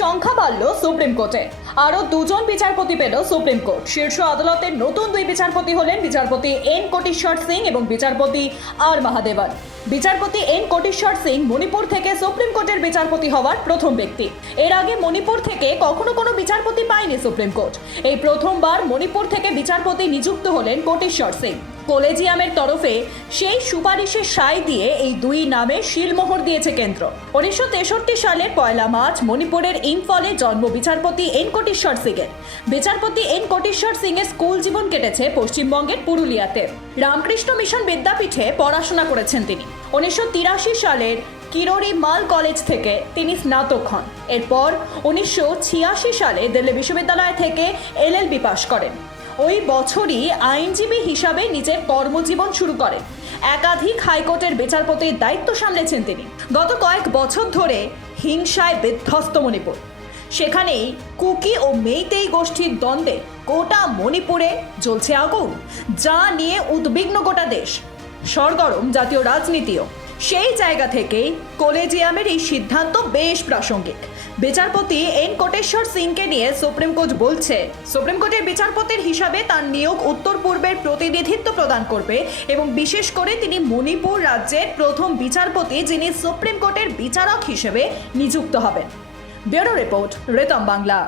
সংখ্যা বাড়ল সুপ্রিম কোর্টে। আরও দুজন বিচারপতি পেল সুপ্রিম কোর্ট। শীর্ষ আদালতের নতুন দুই বিচারপতি হলেন বিচারপতি এন কোটেশ্বর সিং এবং বিচারপতি আর মহাদেবন। বিচারপতি এন কোটেশ্বর সিং মণিপুর থেকে সুপ্রিম কোর্টের বিচারপতি হওয়ার প্রথম ব্যক্তি। এর আগে মণিপুর থেকে কখনো কোনো বিচারপতি পায়নি সুপ্রিম কোর্ট। এই প্রথমবার মণিপুর থেকে বিচারপতি নিযুক্ত হলেন কোটেশ্বর সিং। কলেজিয়ামের তরফে সেই সুপারিশের সায় দিয়ে এই দুই নামে শিলমোহর দিয়েছে কেন্দ্র। 1963 সালের 1 মার্চ মণিপুরের ইম্ফলে জন্ম বিচারপতি এন কোটেশ্বর সিংয়ের। বিচারপতি এন কোটেশ্বর সিংয়ের স্কুল জীবন কেটেছে পশ্চিমবঙ্গের পুরুলিয়াতে। রামকৃষ্ণ মিশন বিদ্যাপীঠে পড়াশোনা করেছেন তিনি। 1983 সালের কিরোরি মাল কলেজ থেকে তিনি স্নাতক হন। এরপর 1986 সালে দিল্লি বিশ্ববিদ্যালয় থেকে এলএলবি পাশ করেন। ওই বছরই আইনজীবী হিসাবে নিজের কর্মজীবন শুরু করেন। একাধিক হাইকোর্টের বিচারপতির দায়িত্ব সামলেছেন তিনি। গত কয়েক বছর ধরে হিংসায় বিধ্বস্ত মণিপুর। সেখানেই কুকি ও মেইতেই গোষ্ঠীর দ্বন্দ্বে গোটা মণিপুরে জ্বলছে আগুন, যা নিয়ে উদ্বিগ্ন গোটা দেশ। সরগরম জাতীয় রাজনীতিও। সেই জায়গা থেকেই কলেজিয়ামের এই সিদ্ধান্ত বেশ প্রাসঙ্গিক। বিচারপতি এন কোটেশ্বর সিংকে নিয়ে সুপ্রিম কোর্ট বলছে, সুপ্রিম কোর্টের বিচারপতির হিসাবে তার নিয়োগ উত্তর পূর্বের প্রতিনিধিত্ব প্রদান করবে এবং বিশেষ করে তিনি মণিপুর রাজ্যের প্রথম বিচারপতি যিনি সুপ্রিম কোর্টের বিচারক হিসেবে নিযুক্ত হবেন। Bureau report, Ritam Bangla.